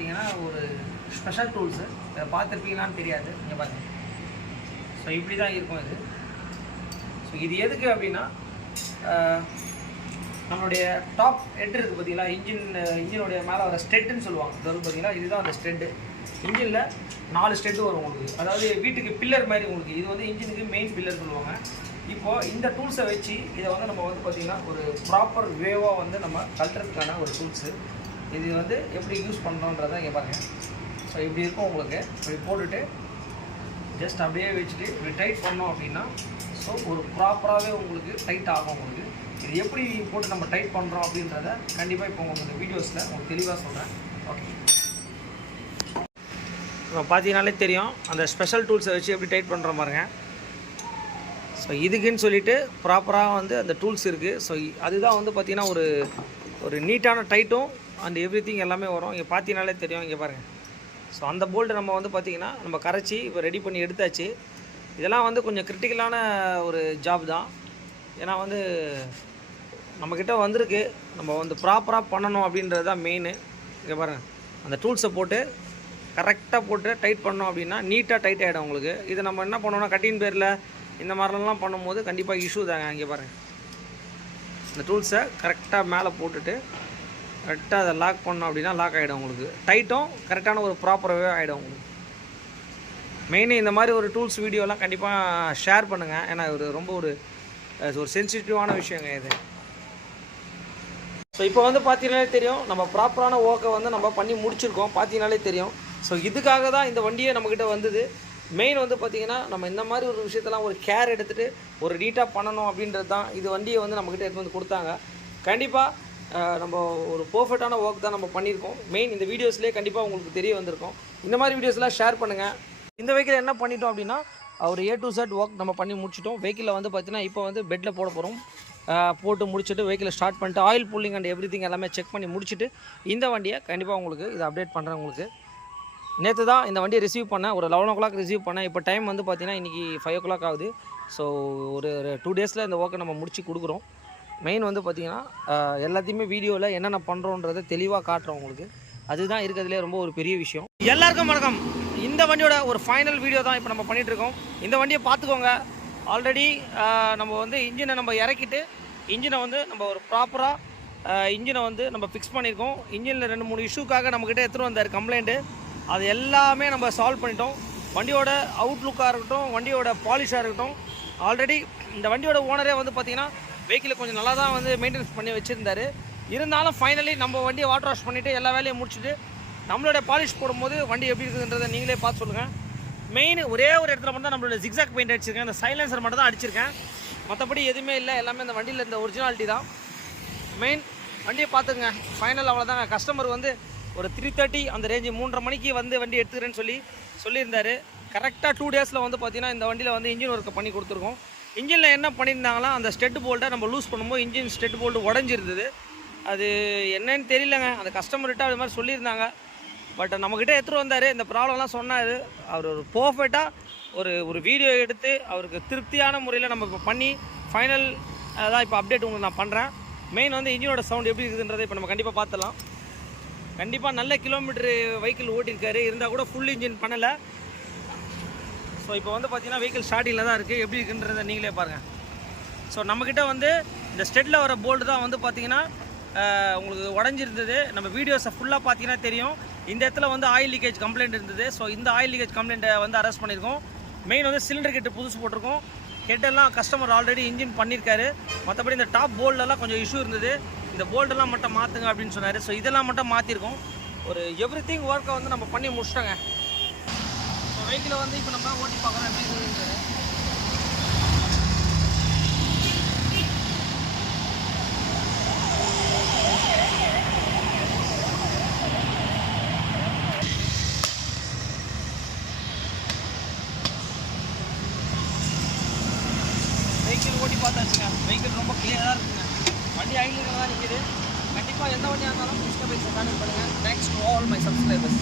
பார்த்தீங்கன்னா ஒரு special tools. இதை பார்த்துருப்பீங்களான்னு தெரியாது, இங்கே பாருங்கள். ஸோ இப்படி தான் இருக்கும் இது. ஸோ இது எதுக்கு அப்படின்னா, நம்மளுடைய டாப் ஹெட் இருக்குது பார்த்தீங்களா, இன்ஜினுடைய மேலே வர ஸ்டெட்டுன்னு சொல்லுவாங்க. இது வந்து பார்த்தீங்கன்னா இதுதான் அந்த ஸ்டெட்டு. இன்ஜினில் 4 ஸ்டெட்டு வரும் உங்களுக்கு. அதாவது வீட்டுக்கு பில்லர் மாதிரி உங்களுக்கு. இது வந்து இன்ஜினுக்கு மெயின் பில்லர் சொல்லுவாங்க. இப்போது இந்த டூல்ஸை வச்சு இதை வந்து நம்ம வந்து பார்த்திங்கன்னா ஒரு ப்ராப்பர் வேவாக வந்து நம்ம கழட்டுறதுக்கான ஒரு டூல்ஸு. இது வந்து எப்படி யூஸ் பண்ணுறோன்றதை இங்கே பாருங்கள். ஸோ இப்படி இருக்கும் உங்களுக்கு. இப்படி போட்டுட்டு ஜஸ்ட் அப்படியே வச்சுட்டு இப்படி டைட் பண்ணோம் அப்படின்னா ஸோ ஒரு ப்ராப்பராகவே உங்களுக்கு டைட் ஆகும் உங்களுக்கு. இது எப்படி போட்டு நம்ம டைட் பண்ணுறோம் அப்படின்றத கண்டிப்பாக இப்போ உங்களுக்கு இந்த வீடியோஸில் உங்களுக்கு தெளிவாக சொல்கிறேன். ஓகே, இப்போ பார்த்தீங்கனாலே தெரியும் அந்த ஸ்பெஷல் டூல்ஸை வச்சு எப்படி டைட் பண்ணுற பாருங்க. ஸோ இதுக்குன்னு சொல்லிவிட்டு ப்ராப்பராக வந்து அந்த டூல்ஸ் இருக்குது. ஸோ அதுதான் வந்து பார்த்திங்கன்னா ஒரு நீட்டான டைட்டும் அண்ட் எவ்ரி திங் எல்லாமே வரும். இங்கே பார்த்தீங்கனாலே தெரியும், இங்கே பாருங்கள். ஸோ அந்த போல்டு நம்ம வந்து பார்த்திங்கன்னா நம்ம கரைச்சி இப்போ ரெடி பண்ணி எடுத்தாச்சு. இதெல்லாம் வந்து கொஞ்சம் கிரிட்டிக்கலான ஒரு ஜாப் தான். ஏன்னா வந்து நம்மக்கிட்ட வந்திருக்கு, நம்ம வந்து ப்ராப்பராக பண்ணணும் அப்படின்றது தான் மெயினு. இங்கே பாருங்கள், அந்த டூல்ஸை போட்டு கரெக்டாக போட்டு டைட் பண்ணோம் அப்படின்னா நீட்டாக டைட் ஆகிடும் உங்களுக்கு. இதை நம்ம என்ன பண்ணோம்னா கட்டின் பேரில் இந்த மாதிரிலாம் பண்ணும்போது கண்டிப்பாக இஷ்யூ தாங்க. இங்கே பாருங்கள், இந்த டூல்ஸை கரெக்டாக மேலே போட்டுட்டு கரெக்டாக அதை லாக் பண்ணோம் அப்படின்னா லாக் ஆகிடும் உங்களுக்கு. டைட்டும் கரெக்டான ஒரு ப்ராப்பராகவே ஆகிடும் உங்களுக்கு. மெயினு இந்த மாதிரி ஒரு டூல்ஸ் வீடியோலாம் கண்டிப்பாக ஷேர் பண்ணுங்கள். ஏன்னா ரொம்ப ஒரு சென்சிட்டிவான விஷயங்க இது. ஸோ இப்போ வந்து பார்த்தீங்கனாலே தெரியும் நம்ம ப்ராப்பரான ஒர்க்கை வந்து நம்ம பண்ணி முடிச்சிருக்கோம். பார்த்தீங்கனாலே தெரியும். ஸோ இதுக்காக தான் இந்த வண்டியே நம்மக்கிட்ட வந்தது. மெயின் வந்து பார்த்திங்கன்னா நம்ம இந்த மாதிரி ஒரு விஷயத்தெல்லாம் ஒரு கேர் எடுத்துகிட்டு ஒரு நீட்டாக பண்ணணும் அப்படின்றது தான். இது வண்டியை வந்து நம்மக்கிட்ட எடுத்து வந்து கொடுத்தாங்க. கண்டிப்பாக நம்ம ஒரு பர்ஃபெக்டான ஒர்க் தான் நம்ம பண்ணியிருக்கோம். மெயின் இந்த வீடியோஸ்லேயே கண்டிப்பாக உங்களுக்கு தெரிய வந்திருக்கும். இந்த மாதிரி வீடியோஸ்லாம் ஷேர் பண்ணுங்கள். இந்த வெஹிக்கிள் என்ன பண்ணிட்டோம் அப்படின்னா ஒரு A to Z ஒர்க் நம்ம பண்ணி முடிச்சிட்டோம். வெஹிக்கிளில் வந்து பார்த்திங்கன்னா இப்போ வந்து பெட்டில் போட போகிறோம். போட்டு முடிச்சுட்டு வெஹிக்கிளை ஸ்டார்ட் பண்ணிட்டு oil pulling and everything எல்லாமே செக் பண்ணி முடிச்சுட்டு இந்த வண்டியை கண்டிப்பாக உங்களுக்கு இதை அப்டேட் பண்ணுறேன். உங்களுக்கு நேற்று தான் இந்த வண்டியை ரிசீவ் பண்ணேன். ஒரு 11 o'clock ரிசீவ் பண்ணேன். இப்போ டைம் வந்து பார்த்திங்கன்னா இன்றைக்கி 5 o'clock ஆகுது. ஸோ ஒரு 2 daysல இந்த ஒர்க்கை நம்ம முடிச்சு கொடுக்குறோம். மெயின் வந்து பார்த்திங்கன்னா எல்லாத்தையுமே வீடியோவில் என்னென்ன பண்ணுறோன்றதை தெளிவாக காட்டுறோம் உங்களுக்கு. அதுதான் இருக்கிறதுலே ரொம்ப ஒரு பெரிய விஷயம். எல்லாருக்கும் வணக்கம். இந்த வண்டியோட ஒரு ஃபைனல் வீடியோ தான் இப்போ நம்ம பண்ணிகிட்ருக்கோம். இந்த வண்டியை பார்த்துக்கோங்க. ஆல்ரெடி நம்ம வந்து இன்ஜினை நம்ம இறக்கிட்டு இன்ஜினை வந்து நம்ம ஒரு ப்ராப்பராக இன்ஜினை வந்து நம்ம ஃபிக்ஸ் பண்ணியிருக்கோம். இன்ஜினில் 2-3 இஷ்யூக்காக நம்மக்கிட்ட எடுத்துகிட்டு வந்தார் கம்ப்ளைண்ட்டு. அது எல்லாமே நம்ம சால்வ் பண்ணிட்டோம். வண்டியோட அவுட்லுக்காக இருக்கட்டும், வண்டியோட பாலிஷாக இருக்கட்டும். ஆல்ரெடி இந்த வண்டியோட ஓனரே வந்து பார்த்திங்கன்னா வெஹிக்கிளை கொஞ்சம் நல்லா தான் வந்து மெயின்டெனன்ஸ் பண்ணி வச்சுருந்தார். இருந்தாலும் ஃபைனலி நம்ம வண்டியை வாட்டர் வாஷ் பண்ணிவிட்டு எல்லா வேலையும் முடிச்சுட்டு நம்மளோட பாலிஷ் போடும்போது வண்டி எப்படி இருக்குதுன்றதை நீங்களே பார்த்து சொல்லுங்கள். மெயின் ஒரே ஒரு இடத்துல மட்டும் தான் நம்மளோட ஜிக்ஸாக் பெயிண்ட் அடிச்சிருக்கேன். அந்த சைலன்சர் மட்டும் தான் அடிச்சிருக்கேன். மற்றபடி எதுவுமே இல்லை. எல்லாமே இந்த வண்டியில் இந்த ஒரிஜினாலிட்டி தான். மெயின் வண்டியை பார்த்துங்க. ஃபைனல் அவ்வளோதாங்க. கஸ்டமர் வந்து ஒரு 3:30 அந்த ரேஞ்சு 3:30 மணிக்கு வந்து வண்டி எடுத்துக்கிறேன்னு சொல்லியிருந்தார். கரெக்டாக 2 daysல வந்து பார்த்திங்கன்னா இந்த வண்டியில் வந்து இன்ஜின் ஒர்க்கை பண்ணி கொடுத்துருக்கோம். இன்ஜினில் என்ன பண்ணியிருந்தாங்களா, அந்த ஸ்டெட் போல்ட்டை நம்ம லூஸ் பண்ணும்போது இன்ஜின் ஸ்டெட் போல்ட்டு உடஞ்சிருந்தது. அது என்னன்னு தெரியலங்க. அந்த கஸ்டமர்கிட்ட அது மாதிரி சொல்லியிருந்தாங்க. பட் நம்மக்கிட்ட எடுத்துகிட்டு வந்தார். இந்த ப்ராப்ளம்லாம் சொன்னார். அவர் ஒரு பர்ஃபெக்டாக ஒரு வீடியோ எடுத்து அவருக்கு திருப்தியான முறையில் நம்ம இப்போ பண்ணி ஃபைனல் அதான் இப்போ அப்டேட் உங்களுக்கு நான் பண்ணுறேன். மெயின் வந்து இன்ஜினோட சவுண்ட் எப்படி இருக்குதுன்றதை இப்போ நம்ம கண்டிப்பாக பார்த்துடலாம். கண்டிப்பாக நல்ல கிலோமீட்டரு வெஹிக்கிள் ஓட்டியிருக்காரு. இருந்தால் கூட ஃபுல் இன்ஜின் பண்ணலை. ஸோ இப்போ வந்து பார்த்திங்கன்னா வெஹிக்கிள் ஸ்டார்டிங்கில் தான் இருக்குது. எப்படி இருக்குன்றதை நீங்களே பாருங்கள். ஸோ நம்மக்கிட்ட வந்து இந்த ஸ்டெட்டில் வர போல்டு தான் வந்து பார்த்திங்கன்னா உங்களுக்கு உடஞ்சிருந்தது. நம்ம வீடியோஸை ஃபுல்லாக பார்த்தீங்கன்னா தெரியும். இந்த இடத்துல வந்து ஆயில் லீக்கேஜ் கம்ப்ளைண்ட் இருந்தது. ஸோ இந்த ஆயில் லீக்கேஜ் கம்ப்ளைண்ட்டை வந்து அரெஸ்ட் பண்ணியிருக்கோம். மெயின் வந்து சிலிண்டர் கெட்டு புதுசு போட்டிருக்கோம். ஹெட்டெல்லாம் கஸ்டமர் ஆல்ரெடி இன்ஜின் பண்ணியிருக்காரு. மற்றபடி இந்த டாப் போல்டெல்லாம் கொஞ்சம் இஷ்யூ இருந்தது. இந்த போல்டெல்லாம் மட்டும் மாற்றுங்க அப்படின்னு சொன்னார். ஸோ இதெல்லாம் மட்டும் மாற்றிருக்கோம். ஒரு எவ்ரி திங் ஒர்க்கை வந்து நம்ம பண்ணி முடிச்சிட்டோங்க. ஸோ வெஹிக்கிளை வந்து இப்போ நம்ம ஓட்டி பார்க்குறோம் எப்படி இருக்குதுன்னு. வெஹிக்கிள் ஓட்டி பார்த்தாச்சுங்க. வெஹிக்கிள் ரொம்ப கிளியராக இருக்குங்க. வண்டி ஐடியில் தான் நிற்கிது. கண்டிப்பாக எந்த வண்டியாக இருந்தாலும் கிருஷ்ணபைஸை கான்டெக்ட் பண்ணுங்கள். Thanks to all my subscribers.